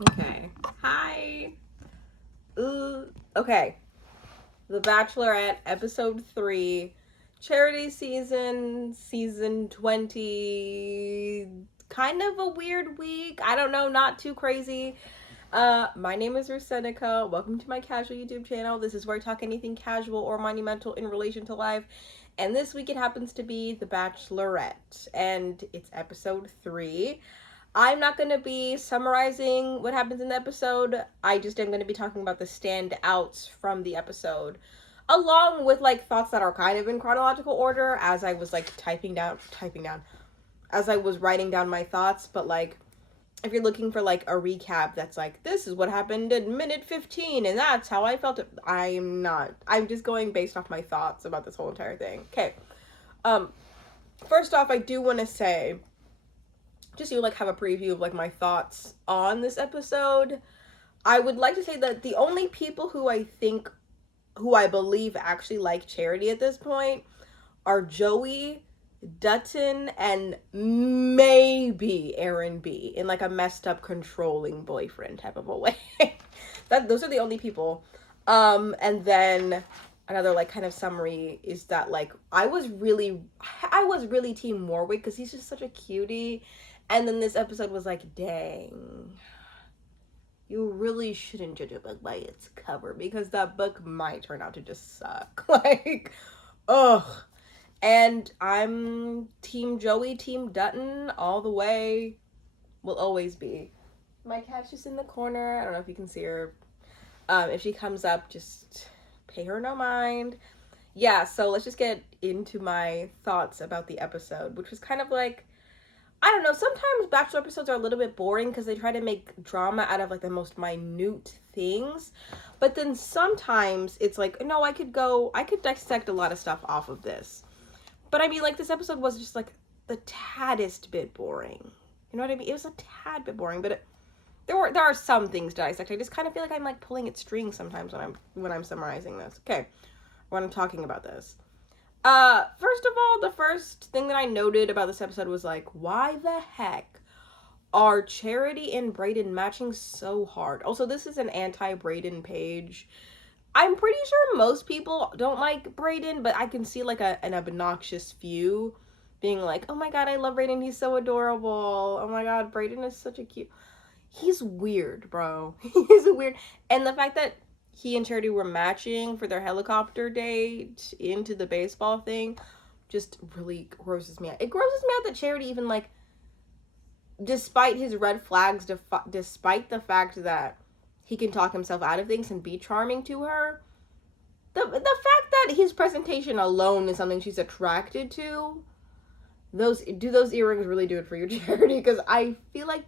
Okay. Hi. Okay. The Bachelorette, episode 3, charity season 20. Kind of a weird week. I don't know, not too crazy. My name is Rusenica. Welcome to my casual YouTube channel. This is where I talk anything casual or monumental in relation to life. And this week it happens to be The Bachelorette. And it's episode 3. I'm not going to be summarizing what happens in the episode. I just am going to be talking about the standouts from the episode, along with like thoughts that are kind of in chronological order as I was like typing down, as I was writing down my thoughts. But like, if you're looking for like a recap that's like, this is what happened in minute 15 and that's how I felt, I'm not. I'm just going based off my thoughts about this whole entire thing. Okay. First off, I do want to say, just to like have a preview of like my thoughts on this episode, I would like to say that the only people who I believe actually like Charity at this point are Joey, Dutton, and maybe Aaron B in like a messed up controlling boyfriend type of a way. Those are the only people. And then another like kind of summary is that like I was really team Warwick because he's just such a cutie. And then this episode was like, dang, you really shouldn't judge a book by its cover because that book might turn out to just suck. Like, ugh. And I'm team Joey, team Dutton all the way. Will always be. My cat's just in the corner. I don't know if you can see her. If she comes up, just pay her no mind. Yeah, so let's just get into my thoughts about the episode, which was kind of like, I don't know, sometimes Bachelor episodes are a little bit boring because they try to make drama out of like the most minute things. But then sometimes it's like, no, I could dissect a lot of stuff off of this. But I mean, like, this episode was just like the taddest bit boring. You know what I mean? It was a tad bit boring, but there are some things to dissect. I just kind of feel like I'm like pulling at strings sometimes when I'm summarizing this. Okay, when I'm talking about this. First of all, the first thing that I noted about this episode was like, why the heck are Charity and Brayden matching so hard? Also, this is an anti-Brayden page. I'm pretty sure most people don't like Brayden, but I can see like an obnoxious few being like, oh my god, I love Brayden, he's so adorable. Oh my god, Brayden is such a cute. He's weird, bro. He's weird. And the fact that he and Charity were matching for their helicopter date into the baseball thing just really grosses me out. It grosses me out that Charity even like, despite his red flags, despite the fact that he can talk himself out of things and be charming to her, the fact that his presentation alone is something she's attracted to, those earrings really do it for you, Charity? Because I feel like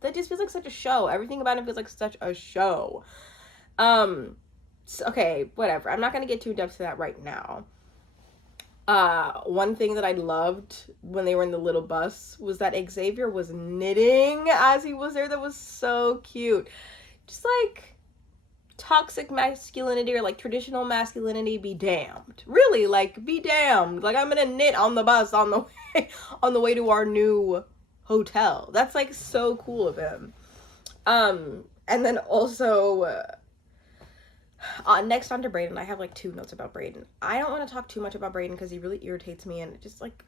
that just feels like such a show. Everything about him feels like such a show. Okay, whatever. I'm not gonna get too depth to that right now. One thing that I loved when they were in the little bus was that Xavier was knitting as he was there. That was so cute. Just like toxic masculinity or like traditional masculinity, be damned. Really, like, be damned. Like, I'm gonna knit on the bus on the way to our new hotel. That's like so cool of him. And then also next on to Brayden. I have like 2 notes about Brayden. I don't want to talk too much about Brayden because he really irritates me, and it just like,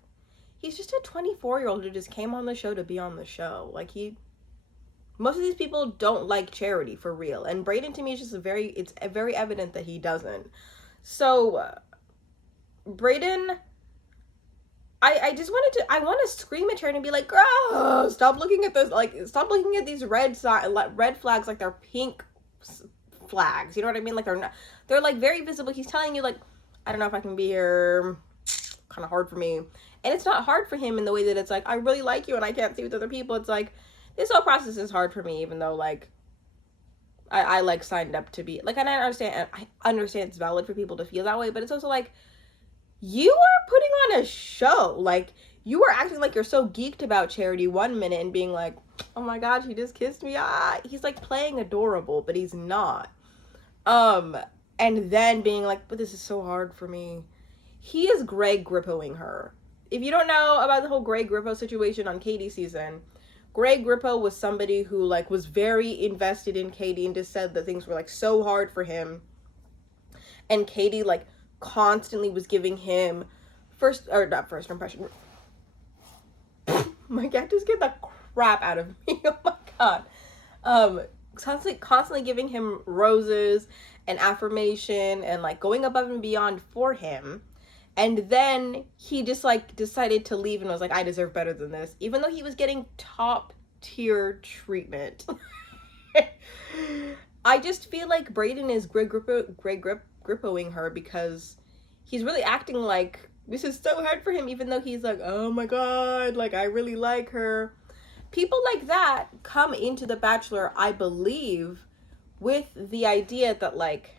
he's just a 24-year-old who just came on the show to be on the show. Like, most of these people don't like Charity for real, and Brayden to me is just it's very evident that he doesn't. So Brayden, I just I want to scream at Charity and be like, girl, stop looking at this, like, stop looking at these red flags like they're pink flags. You know what I mean? Like, they're like very visible. He's telling you like, I don't know if I can be here, kind of hard for me. And it's not hard for him in the way that it's like, I really like you and I can't see with other people. It's like, this whole process is hard for me, even though like I like signed up to be like, and I understand it's valid for people to feel that way, but it's also like, you are putting on a show. Like, you are acting like you're so geeked about Charity one minute and being like, oh my god, she just kissed me. He's like playing adorable, but he's not. And then being like, but this is so hard for me. He is Greg Grippoing her. If you don't know about the whole Greg Grippo situation on Katie's season, Greg Grippo was somebody who, like, was very invested in Katie and just said that things were, like, so hard for him. And Katie, like, constantly was giving him not first impression. My cat just get the crap out of me. Oh my god. Constantly giving him roses and affirmation and, like, going above and beyond for him. And then he just, like, decided to leave and was like, I deserve better than this. Even though he was getting top tier treatment. I just feel like Brayden is grippoing her because he's really acting like this is so hard for him, even though he's like, oh my god, like, I really like her. People like that come into The Bachelor, I believe, with the idea that, like,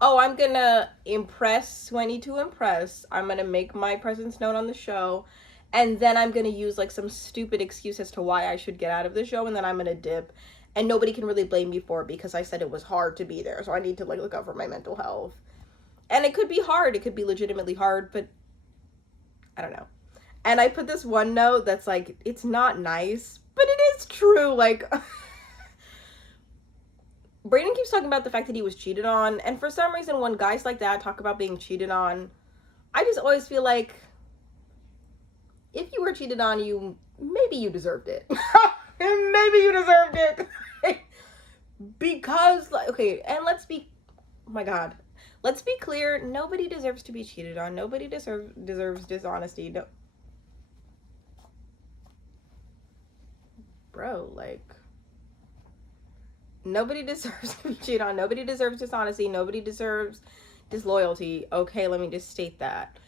oh, I'm gonna impress who I need to impress. I'm gonna make my presence known on the show. And then I'm gonna use, like, some stupid excuse as to why I should get out of the show. And then I'm gonna dip. And nobody can really blame me for it because I said it was hard to be there. So I need to, like, look out for my mental health. And it could be hard. It could be legitimately hard. But I don't know. And I put this one note that's like, it's not nice. But it is true. Like... Brayden keeps talking about the fact that he was cheated on, and for some reason when guys like that talk about being cheated on, I just always feel like if you were cheated on, maybe you deserved it. Maybe you deserved it. Because, like, okay, and let's be clear, nobody deserves to be cheated on. Nobody deserves dishonesty. No. Bro, like... Nobody deserves to be cheated on. Nobody deserves dishonesty. Nobody deserves disloyalty. Okay, let me just state that.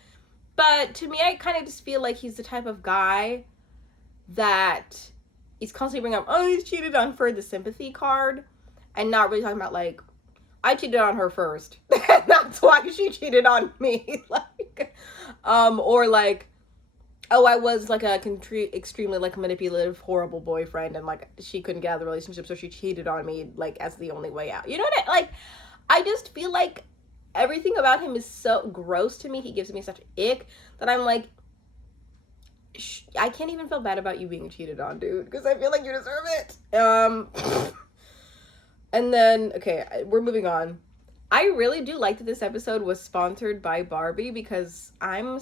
But to me, I kind of just feel like he's the type of guy that he's constantly bringing up, oh, he's cheated on for the sympathy card, and not really talking about, like, I cheated on her first. That's why she cheated on me. Like, or like, oh, I was, like, a extremely, like, manipulative, horrible boyfriend, and, like, she couldn't get out of the relationship, so she cheated on me, like, as the only way out. You know what like, I just feel like everything about him is so gross to me. He gives me such ick that I'm like, I can't even feel bad about you being cheated on, dude, because I feel like you deserve it. And then, okay, we're moving on. I really do like that this episode was sponsored by Barbie, because I'm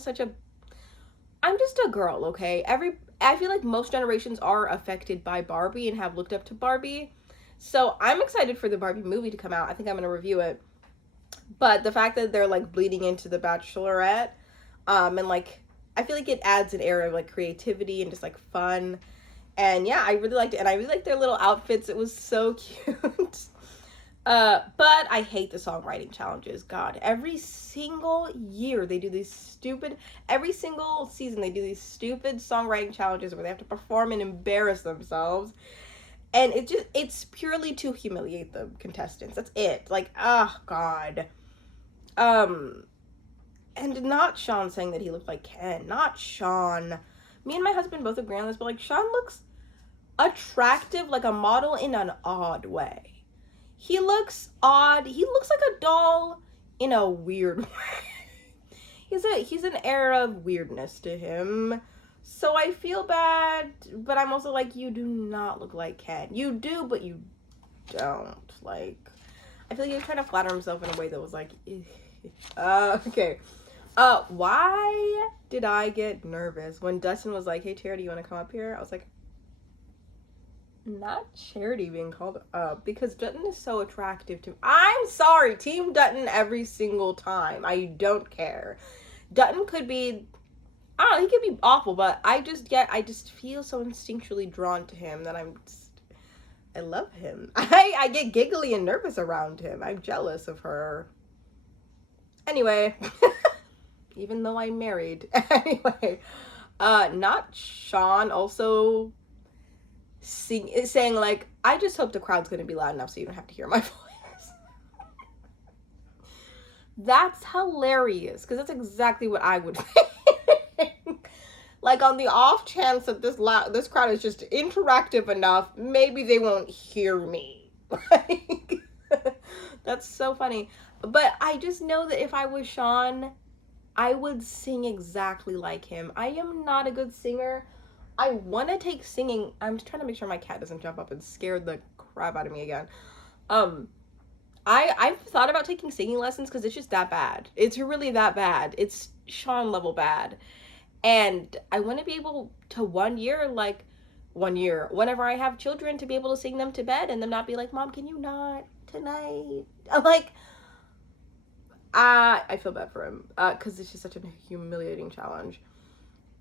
just a girl, okay? I feel like most generations are affected by Barbie and have looked up to Barbie. So I'm excited for the Barbie movie to come out. I think I'm going to review it. But the fact that they're, like, bleeding into the Bachelorette, and, like, I feel like it adds an air of, like, creativity and just, like, fun. And yeah, I really liked it. And I really liked their little outfits. It was so cute. But I hate the songwriting challenges. God, every single year they do these every single season they do these stupid songwriting challenges where they have to perform and embarrass themselves. And it's purely to humiliate the contestants. That's it. Like, oh God. And not Sean saying that he looked like Ken. Not Sean. Me and my husband both agree on this, but, like, Sean looks attractive, like a model, in an odd way. He looks odd. He looks like a doll in a weird way. He's an air of weirdness to him. So I feel bad, but I'm also like, you do not look like Ken. You do, but you don't. Like, I feel like he was trying to flatter himself in a way that was like, okay. Why did I get nervous when Dustin was like, hey, Charity, you want to come up here? I was like, not Charity being called up, because Dutton is so attractive to me. I'm sorry, Team Dutton every single time. I don't care. Dutton could be, I don't know, he could be awful, but I just feel so instinctually drawn to him that I love him. I get giggly and nervous around him. I'm jealous of her. Anyway, even though I'm married. Anyway, not Sean also saying, like, I just hope the crowd's gonna be loud enough so you don't have to hear my voice. That's hilarious, because that's exactly what I would think. Like, on the off chance that this crowd is just interactive enough, maybe they won't hear me. Like, that's so funny. But I just know that if I was Sean, I would sing exactly like him. I am not a good singer, I want to take singing. I'm just trying to make sure my cat doesn't jump up and scare the crap out of me again. Um, I've thought about taking singing lessons because it's just that bad. It's really that bad. It's Sean level bad. And I want to be able to 1 year, like 1 year, whenever I have children, to be able to sing them to bed and them not be like, Mom, can you not tonight? I'm like, I feel bad for him because it's just such a humiliating challenge.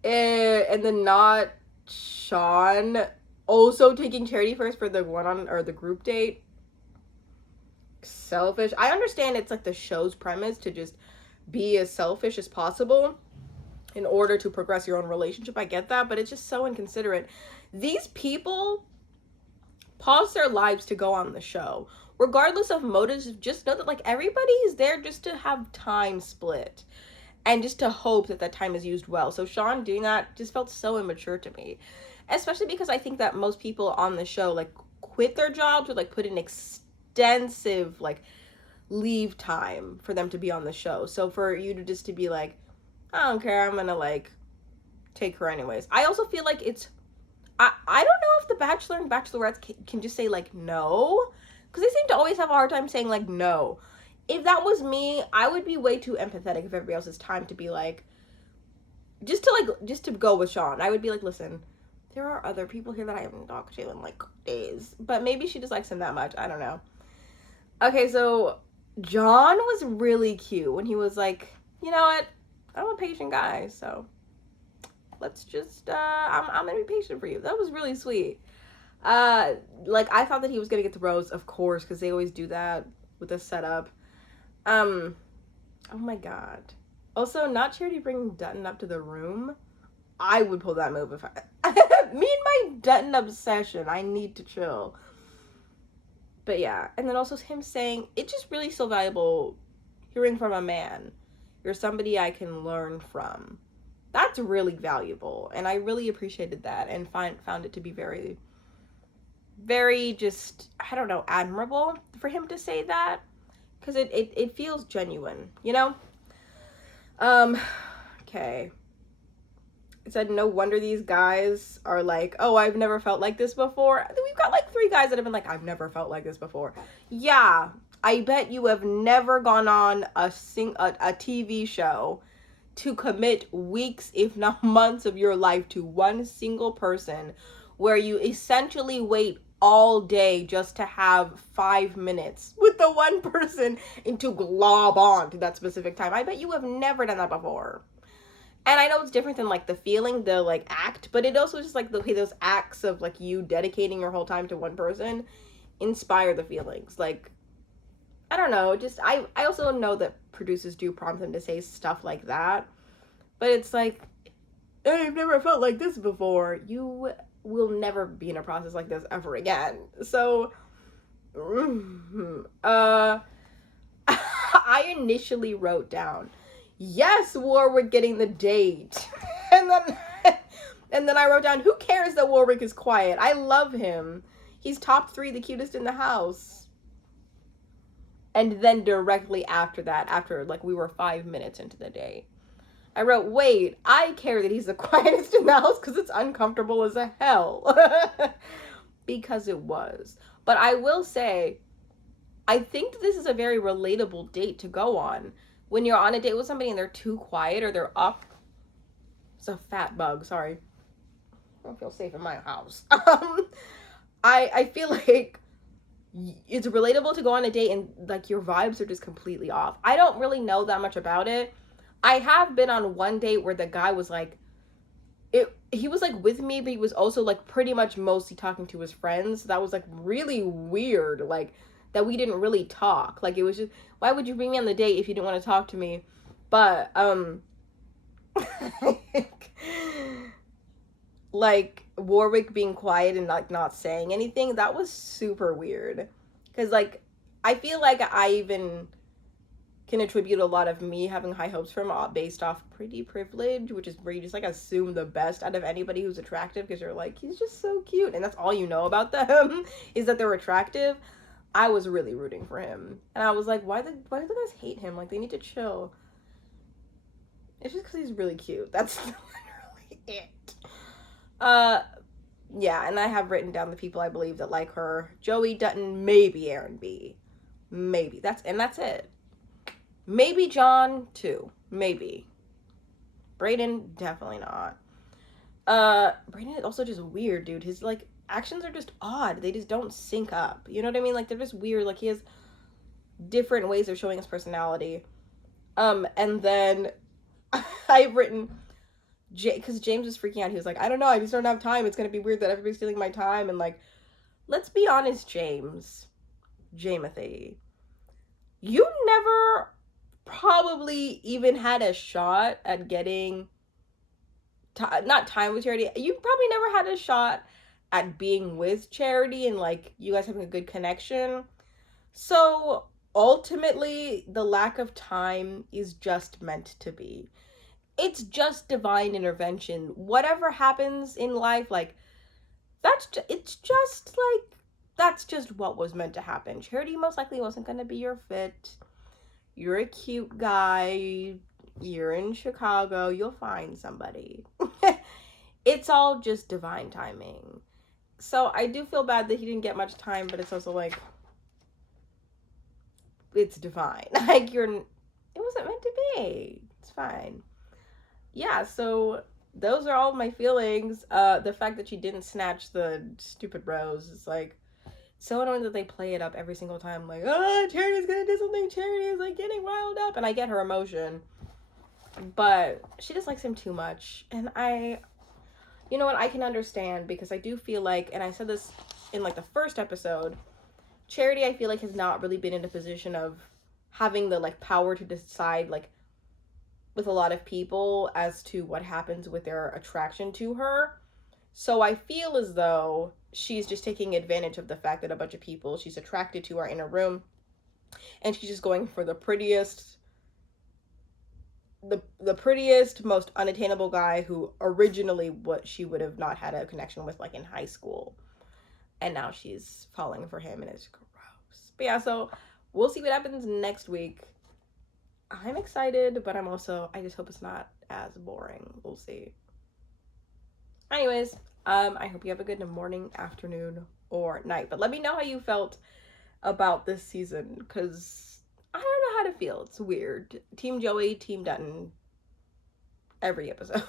And then not Sean also taking Charity first for the or the group date. Selfish. I understand it's like the show's premise to just be as selfish as possible in order to progress your own relationship. I get that, but it's just so inconsiderate. These people pause their lives to go on the show. Regardless of motives, just know that like everybody is there just to have time split and just to hope that that time is used well. So Sean doing that just felt so immature to me. Especially because I think that most people on the show like quit their jobs or like put in extensive like leave time for them to be on the show. So for you to just to be like, I don't care, I'm gonna like take her anyways. I also feel like it's I don't know if the Bachelor and Bachelorettes can just say like no, because they seem to always have a hard time saying like no. If that was me, I would be way too empathetic if everybody else has time to be like, just to go with Sean. I would be like, listen, there are other people here that I haven't talked to in like days, but maybe she just likes him that much. I don't know. Okay, so John was really cute when he was like, you know what, I'm a patient guy, so let's just I'm gonna be patient for you. That was really sweet. Like I thought that he was gonna get the rose, of course, because they always do that with the setup. Oh my god. Also, not Charity bringing Dutton up to the room. I would pull that move if I me and my Dutton obsession. I need to chill. But yeah, and then also him saying it's just really so valuable hearing from a man. You're somebody I can learn from. That's really valuable, and I really appreciated that and found it to be very, very just, I don't know, admirable for him to say that, because it feels genuine, you know? Okay. It said, no wonder these guys are like, oh, I've never felt like this before. We've got like 3 guys that have been like, I've never felt like this before. Yeah, I bet you have never gone on a TV show to commit weeks, if not months of your life to one single person where you essentially wait all day just to have 5 minutes with the one person and to glob on to that specific time. I bet you have never done that before. And I know it's different than like the feeling, the like act, but it also just like the way those acts of like you dedicating your whole time to one person inspire the feelings. Like, I don't know, just I also know that producers do prompt them to say stuff like that, but it's like, I've never felt like this before. You will never be in a process like this ever again. So I initially wrote down, yes, Warwick getting the date. and then I wrote down, who cares that Warwick is quiet? I love him. He's top 3 the cutest in the house. And then directly after that, after like we were 5 minutes into the date, I wrote, wait, I care that he's the quietest in the house because it's uncomfortable as a hell. Because it was. But I will say, I think this is a very relatable date to go on. When you're on a date with somebody and they're too quiet or they're up. It's a fat bug, sorry. I don't feel safe in my house. I feel like it's relatable to go on a date and like your vibes are just completely off. I don't really know that much about it. I have been on one date where the guy was like, he was like with me, but he was also like pretty much mostly talking to his friends. That was like really weird, like that we didn't really talk. Like it was just, why would you bring me on the date if you didn't want to talk to me? But like Warwick being quiet and like not saying anything, that was super weird. Because like I feel like I even can attribute a lot of me having high hopes for him based off pretty privilege, which is where you just like assume the best out of anybody who's attractive because you're like, he's just so cute, and that's all you know about them is that they're attractive. I was really rooting for him, and I was like, why do the guys hate him? Like, they need to chill. It's just because he's really cute. That's literally it. Uh, yeah, and I have written down the people I believe that like her. Joey, Dutton, maybe Aaron B. Maybe. That's it. Maybe John too. Maybe. Brayden, definitely not. Brayden is also just weird, dude. His like actions are just odd. They just don't sync up. You know what I mean? Like they're just weird. Like he has different ways of showing his personality. And then I've written because James was freaking out. He was like, I don't know, I just don't have time. It's gonna be weird that everybody's stealing my time. And like, let's be honest, Jamothy, you never probably even had a shot at getting not time with Charity. You probably never had a shot at being with Charity and like you guys having a good connection. So ultimately, the lack of time is just meant to be. It's just divine intervention. Whatever happens in life, like it's just like that's just what was meant to happen. Charity most likely wasn't going to be your fit. You're a cute guy. You're in Chicago. You'll find somebody. It's all just divine timing. So I do feel bad that he didn't get much time, but it's also like it's divine. Like it wasn't meant to be. It's fine. Yeah, so those are all my feelings. The fact that she didn't snatch the stupid rose is like so annoying that they play it up every single time. Like, oh, Charity's gonna do something. Charity is like getting riled up, and I get her emotion, but she just likes him too much. And you know what? I can understand because I do feel like, and I said this in like the first episode, Charity I feel like has not really been in a position of having the like power to decide like with a lot of people as to what happens with their attraction to her. So I feel as though she's just taking advantage of the fact that a bunch of people she's attracted to are in a room and she's just going for the prettiest, most unattainable guy who originally what she would have not had a connection with like in high school. And now she's falling for him and it's gross. But yeah, so we'll see what happens next week. I'm excited, but I just hope it's not as boring. We'll see. Anyways, I hope you have a good morning, afternoon, or night. But let me know how you felt about this season, because I don't know how to feel. It's weird. Team Joey, Team Dutton, every episode.